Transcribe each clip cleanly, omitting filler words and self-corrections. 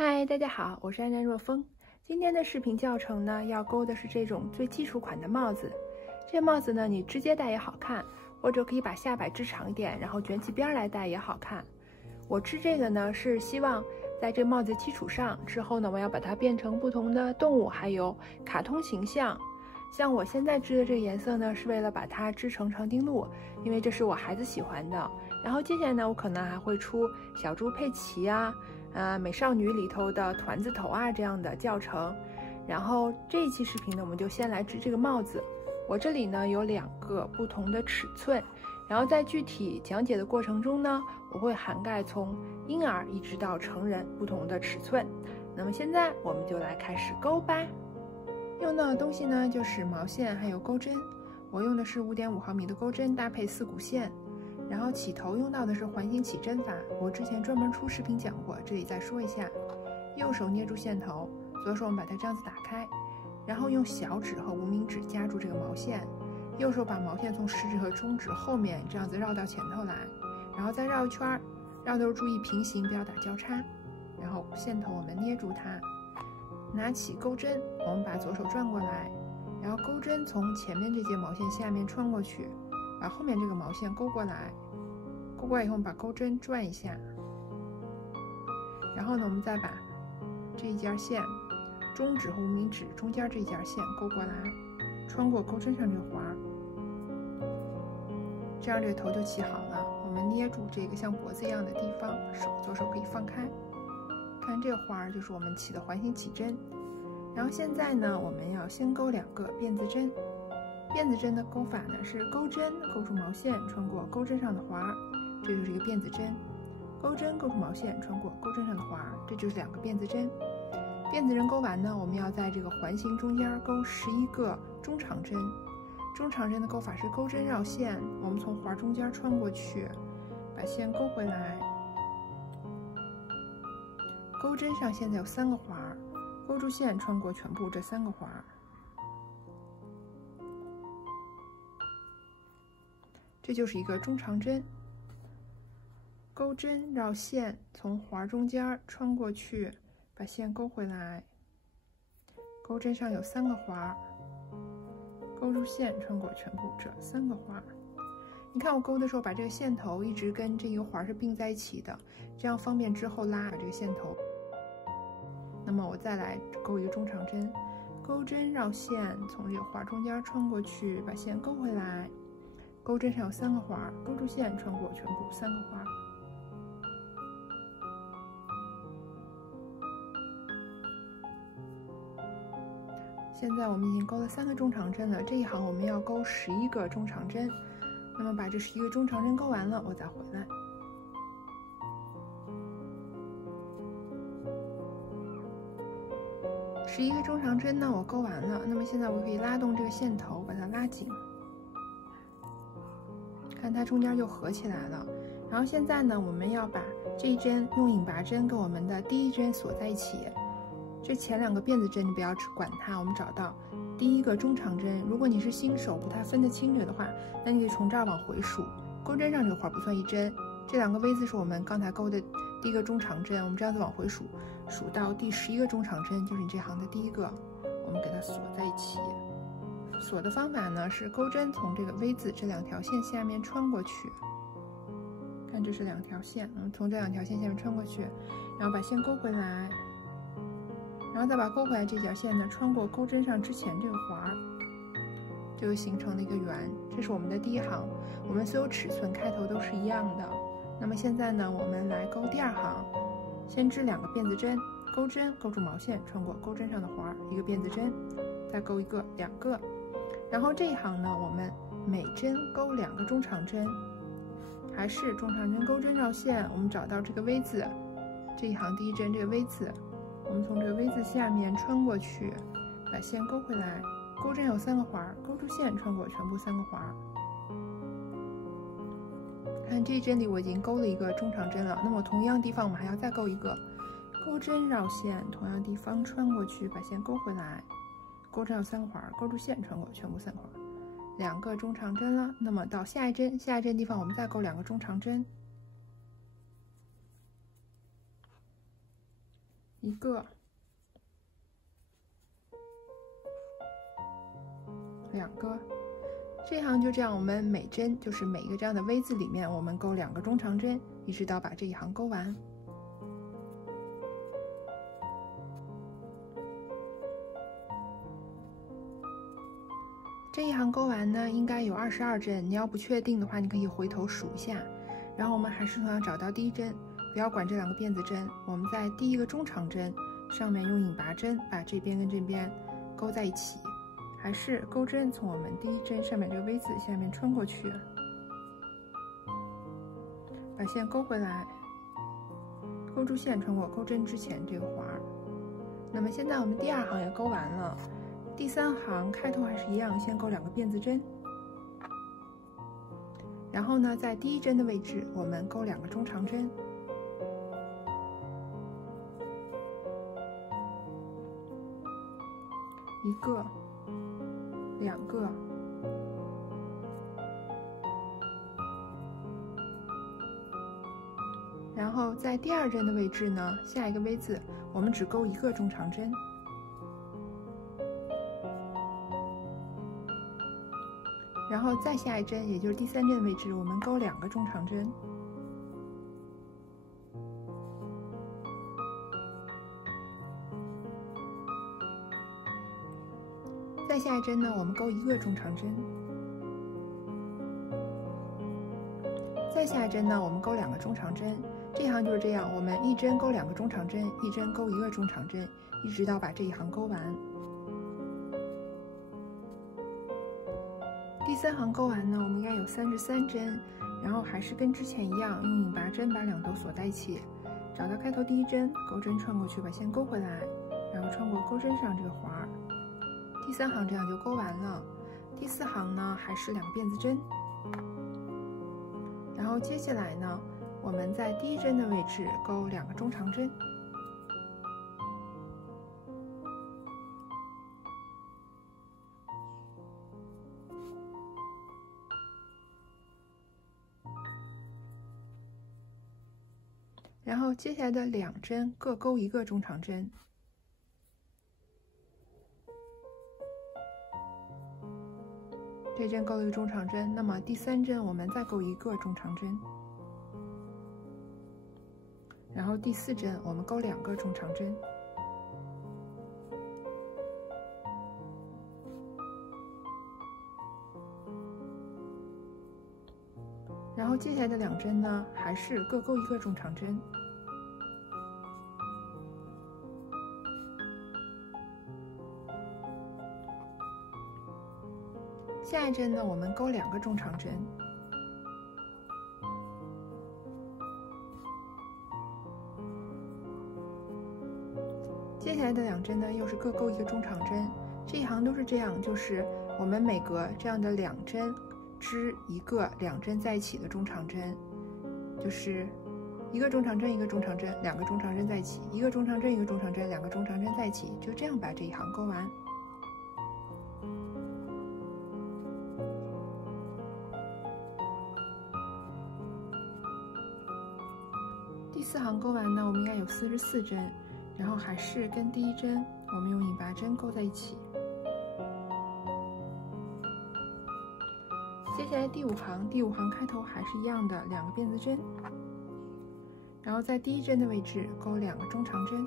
嗨，大家好，我是安然若风。今天的视频教程呢，要勾的是这种最基础款的帽子。这帽子呢，你直接戴也好看，或者可以把下摆支长一点，然后卷起边来戴也好看。我织这个呢，是希望在这帽子基础上，之后呢，我要把它变成不同的动物，还有卡通形象。像我现在织的这个颜色呢，是为了把它织成长颈鹿，因为这是我孩子喜欢的。然后接下来呢，我可能还会出小猪佩奇啊。美少女里头的团子头啊这样的教程，然后这一期视频呢，我们就先来织这个帽子。我这里呢有2个不同的尺寸，然后在具体讲解的过程中呢，我会涵盖从婴儿一直到成人不同的尺寸。那么现在我们就来开始钩吧。用到的东西呢就是毛线还有钩针，我用的是5.5毫米的钩针搭配4股线。然后起头用到的是环形起针法，我之前专门出视频讲过，这里再说一下。右手捏住线头，左手我们把它这样子打开，然后用小指和无名指夹住这个毛线，右手把毛线从食指和中指后面这样子绕到前头来，然后再绕一圈，绕的时候注意平行，不要打交叉。然后线头我们捏住它，拿起钩针，我们把左手转过来，然后钩针从前面这节毛线下面穿过去，把后面这个毛线勾过来，勾过来以后，我们把钩针转一下，然后呢，我们再把这一截线，中指和无名指中间这一截线勾过来，穿过钩针上这个环，这样这个头就起好了。我们捏住这个像脖子一样的地方，左手可以放开，看这个环就是我们起的环形起针。然后现在呢，我们要先勾2个辫子针。辫子针的钩法呢是钩针勾住毛线，穿过钩针上的环，这就是一个辫子针；钩针勾住毛线，穿过钩针上的环，这就是2个辫子针。辫子针勾完呢，我们要在这个环形中间勾11个中长针。中长针的勾法是钩针绕线，我们从环中间穿过去，把线勾回来。钩针上现在有3个环，勾住线穿过全部这3个环。这就是一个中长针，钩针绕线，从环中间穿过去，把线勾回来。钩针上有3个环，勾住线穿过全部这3个环。你看我勾的时候，把这个线头一直跟这一个环是并在一起的，这样方便之后拉这个线头。那么我再来勾一个中长针，钩针绕线，从这个环中间穿过去，把线勾回来。钩针上有3个环，勾住线穿过全部3个环。现在我们已经勾了3个中长针了，这一行我们要勾11个中长针。那么把这11个中长针勾完了，我再回来。11个中长针呢，我勾完了。那么现在我可以拉动这个线头，把它拉紧。看它中间就合起来了，然后现在呢，我们要把这一针用引拔针跟我们的第1针锁在一起。这前2个辫子针你不要只管它，我们找到第1个中长针。如果你是新手不太分得清楚的话，那你得从这儿往回数，钩针上这个环不算1针，这2个 V 字是我们刚才勾的第1个中长针，我们这样子往回数，数到第11个中长针，就是你这行的第1个，我们给它锁在一起。锁的方法呢是钩针从这个 V 字这2条线下面穿过去，看这是2条线，从这2条线下面穿过去，然后把线勾回来，然后再把勾回来这条线呢穿过钩针上之前这个环，就形成了一个圆。这是我们的第1行，我们所有尺寸开头都是一样的。那么现在呢，我们来勾第2行，先织2个辫子针，钩针勾住毛线，穿过钩针上的环，1个辫子针，再勾1个，2个。然后这一行呢，我们每针勾2个中长针，还是中长针钩针绕线，我们找到这个 V 字，这一行第1针这个 V 字，我们从这个 V 字下面穿过去，把线勾回来，钩针有3个环，勾住线穿过全部3个环。看这一针里我已经勾了1个中长针了，那么同样地方我们还要再勾1个，钩针绕线，同样地方穿过去，把线勾回来。钩针有3个环，勾住线穿过全部3个环，2个中长针了。那么到下一针地方，我们再勾2个中长针，一个、两个。这行就这样，我们每针就是每一个这样的 V 字里面，我们钩2个中长针，一直到把这一行钩完。这一行钩完呢，应该有22针。你要不确定的话，你可以回头数一下。然后我们还是同样找到第一针，不要管这2个辫子针，我们在第一个中长针上面用引拔针把这边跟这边勾在一起，还是钩针从我们第一针上面这个 V 字下面穿过去，把线勾回来，勾住线穿过钩针之前这个环儿。那么现在我们第2行也勾完了。第3行开头还是一样，先钩2个辫子针，然后呢，在第一针的位置，我们钩2个中长针，一个、2个，然后在第2针的位置呢，下一个 V 字，我们只钩1个中长针。然后再下一针，也就是第3针的位置，我们钩2个中长针。再下一针呢，我们钩1个中长针。再下一针呢，我们钩2个中长针。这一行就是这样，我们一针钩2个中长针，一针钩1个中长针，一直到把这一行钩完。第3行钩完呢，我们应该有33针，然后还是跟之前一样，用引拔针把2头锁在一起，找到开头第一针，钩针穿过去，把线勾回来，然后穿过钩针上这个环儿。第3行这样就钩完了。第4行呢，还是2个辫子针，然后接下来呢，我们在第一针的位置钩2个中长针。然后接下来的2针各钩1个中长针，这针钩1个中长针，那么第3针我们再钩1个中长针，然后第4针我们钩2个中长针，然后接下来的2针呢，还是各钩1个中长针。下一针呢，我们钩2个中长针，接下来的2针呢，又是各钩1个中长针。这一行都是这样，就是我们每隔这样的2针织1个2针在一起的中长针，就是1个中长针1个中长针，2个中长针在一起，1个中长针1个中长针，2个中长针在一起，就这样把这一行钩完。第4行钩完呢，我们应该有44针，然后还是跟第一针，我们用引拔针勾在一起。接下来第5行开头还是一样的2个辫子针，然后在第一针的位置钩2个中长针。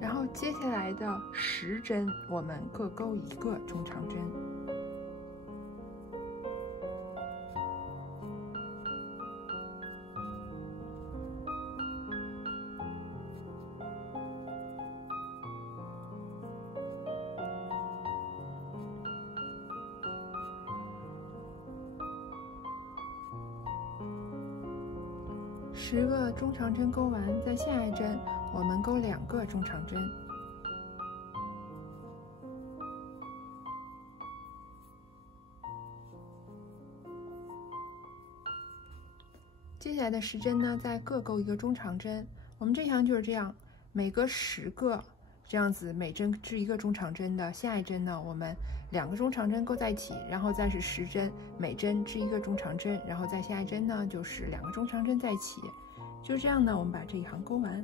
然后接下来的10针，我们各钩1个中长针。10个中长针钩完，在下一针我们钩2个中长针。接下来的10针呢，再各钩1个中长针。我们这一行就是这样，每隔10个这样子每针织一个中长针的，下一针呢，我们2个中长针勾在一起，然后再是10针，每针织一个中长针，然后再下一针呢就是2个中长针在一起，就这样呢，我们把这一行勾完。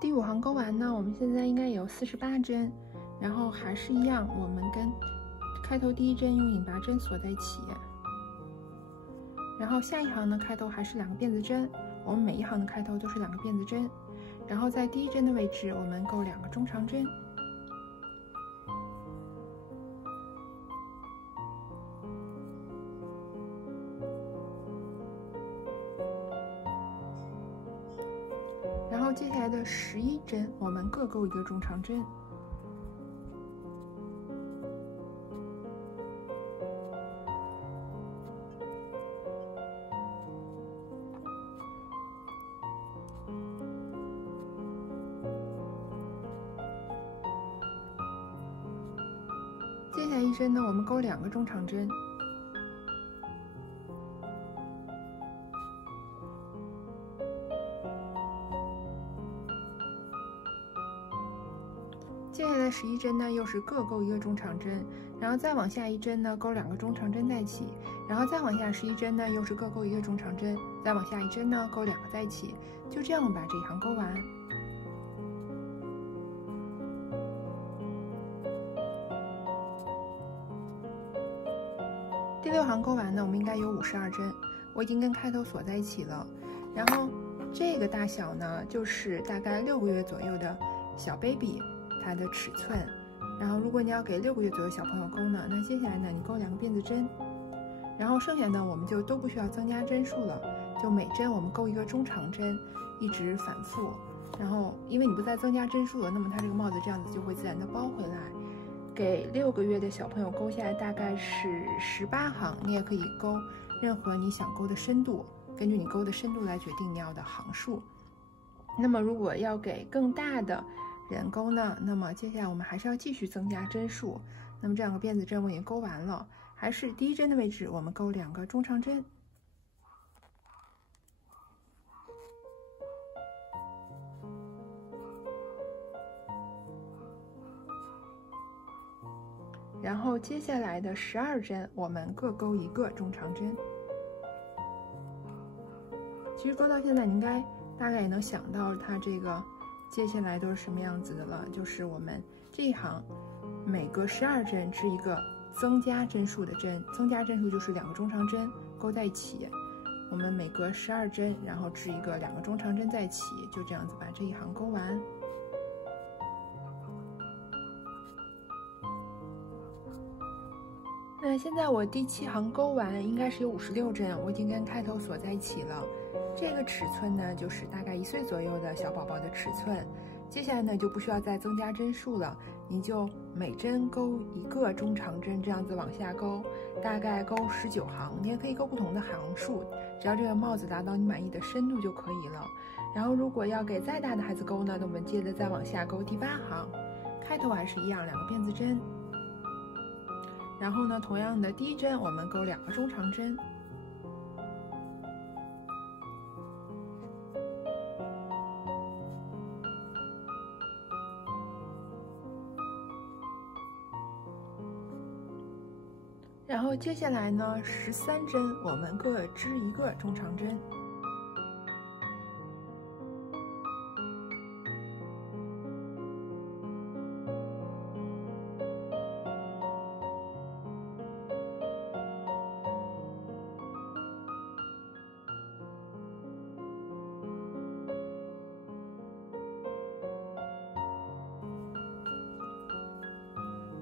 第5行勾完呢，我们现在应该有48针，然后还是一样，我们跟开头第1针用引拔针锁在一起，然后下一行呢，开头还是2个辫子针，我们每一行的开头都是2个辫子针，然后在第1针的位置，我们钩2个中长针。然后接下来的11针，我们各钩一个中长针。接下来1针呢，我们钩2个中长针。接下来11针呢，又是各钩一个中长针，然后再往下1针呢，钩2个中长针在一起，然后再往下11针呢，又是各钩一个中长针，再往下1针呢，钩2个在一起，就这样我们把这一行钩完。第6行钩完呢，我们应该有52针，我已经跟开头锁在一起了。然后这个大小呢，就是大概6个月左右的小 baby。它的尺寸，然后如果你要给6个月左右小朋友钩呢，那接下来呢，你钩2个辫子针，然后剩下呢，我们就都不需要增加针数了，就每针我们钩一个中长针，一直反复。然后因为你不再增加针数了，那么它这个帽子这样子就会自然的包回来。给6个月的小朋友钩下来大概是18行，你也可以钩任何你想钩的深度，根据你钩的深度来决定你要的行数。那么如果要给更大的人钩呢，那么接下来我们还是要继续增加针数。那么这2个辫子针我已经钩完了，还是第1针的位置，我们钩2个中长针。然后接下来的12针，我们各钩1个中长针。其实钩到现在，你应该大概也能想到它这个接下来都是什么样子的了，就是我们这一行每隔12针织一个增加针数的针，增加针数就是2个中长针钩在一起，我们每隔12针，然后织一个2个中长针在一起，就这样子把这一行钩完。那现在我第7行钩完，应该是有56针，我已经跟开头锁在一起了。这个尺寸呢，就是大概1岁左右的小宝宝的尺寸。接下来呢，就不需要再增加针数了，你就每针钩1个中长针，这样子往下钩，大概钩19行。你也可以钩不同的行数，只要这个帽子达到你满意的深度就可以了。然后如果要给再大的孩子钩呢，那我们接着再往下钩第8行，开头还是一样，2个辫子针。然后呢，同样的第1针我们钩2个中长针。然后接下来呢，13针我们各织1个中长针。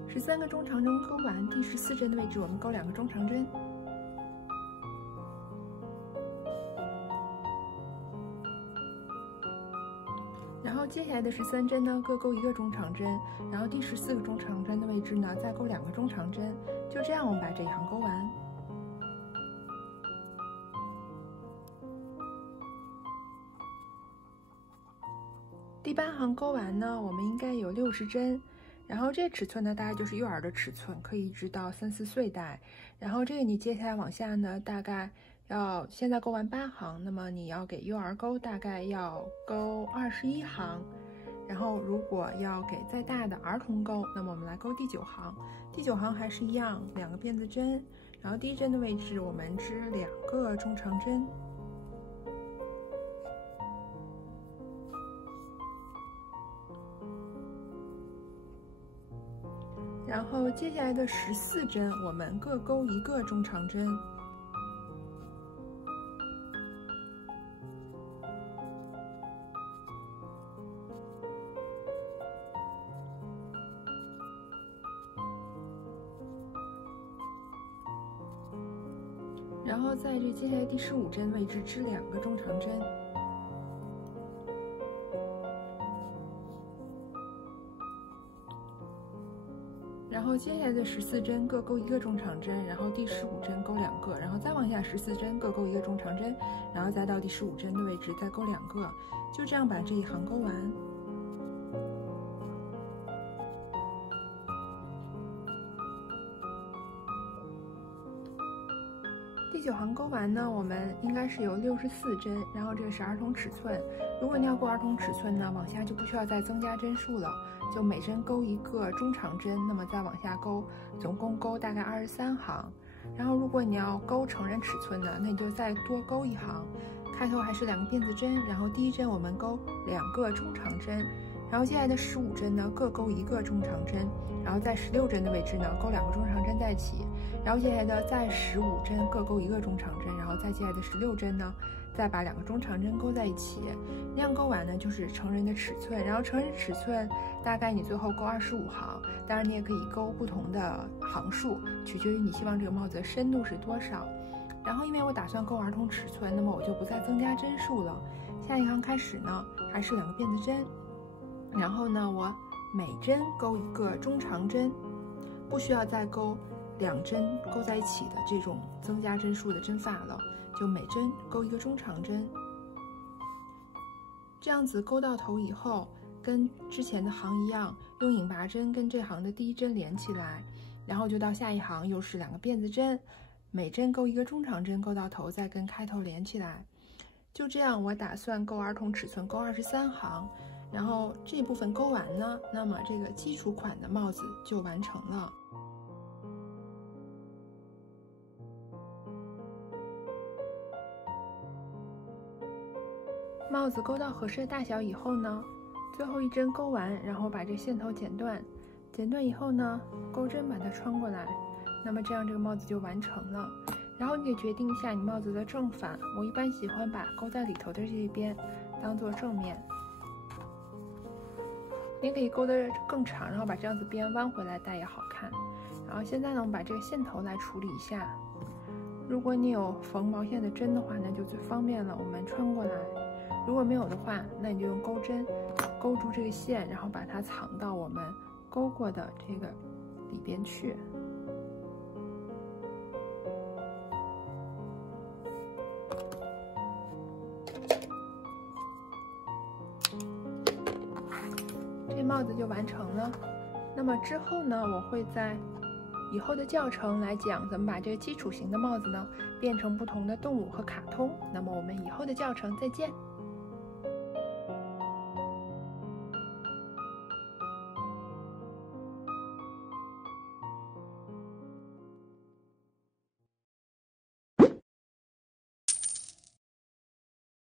13个中长针钩完，第14针的位置我们钩2个中长针。然后接下来的13针呢，各钩1个中长针，然后第14个中长针的位置呢，再钩2个中长针，就这样我们把这一行钩完。第8行钩完呢，我们应该有60针。然后这个尺寸呢，大概就是幼儿的尺寸，可以一直到3、4岁戴。然后这个你接下来往下呢，大概现在勾完8行，那么你要给幼儿勾，大概要勾21行。然后如果要给再大的儿童勾，那么我们来勾第9行。第9行还是一样，2个辫子针，然后第一针的位置我们织2个中长针。然后接下来的14针，我们各勾1个中长针。然后在这接下来第15针位置织2个中长针。然后接下来的14针各勾1个中长针，然后第15针勾2个，然后再往下14针各勾1个中长针，然后再到第15针的位置再勾2个，就这样把这一行勾完。第9行勾完呢，我们应该是有64针，然后这个是儿童尺寸。如果你要勾儿童尺寸呢，往下就不需要再增加针数了，就每针勾1个中长针，那么再往下勾，总共勾大概23行。然后如果你要勾成人尺寸呢，那你就再多勾1行，开头还是2个辫子针，然后第一针我们勾2个中长针，然后接下来的15针呢各勾1个中长针，然后在16针的位置呢勾2个中长针在一起，然后接下来的在15针各勾1个中长针，然后再接下来的16针呢再把2个中长针勾在一起，那样勾完呢就是成人的尺寸。然后成人尺寸大概你最后勾25行，当然你也可以勾不同的行数，取决于你希望这个帽子的深度是多少。然后因为我打算勾儿童尺寸，那么我就不再增加针数了。下一行开始呢还是2个辫子针，然后呢我每针勾1个中长针，不需要再勾2针勾在一起的这种增加针数的针法了，就每针勾1个中长针。这样子勾到头以后，跟之前的行一样，用引拔针跟这行的第一针连起来，然后就到下一行又是2个辫子针，每针勾1个中长针，勾到头再跟开头连起来。就这样，我打算勾儿童尺寸勾23行，然后这部分勾完呢，那么这个基础款的帽子就完成了。帽子勾到合适的大小以后呢，最后一针勾完，然后把这线头剪断，剪断以后呢，钩针把它穿过来，那么这样这个帽子就完成了。然后你得决定一下你帽子的正反，我一般喜欢把勾在里头的这一边当做正面，你可以勾得更长，然后把这样子边弯回来戴也好看。然后现在呢，我们把这个线头来处理一下。如果你有缝毛线的针的话，那就最方便了，我们穿过来。如果没有的话，那你就用钩针勾住这个线，然后把它藏到我们勾过的这个里边去。这帽子就完成了。那么之后呢，我会在以后的教程来讲怎么把这个基础型的帽子呢变成不同的动物和卡通。那么我们以后的教程再见。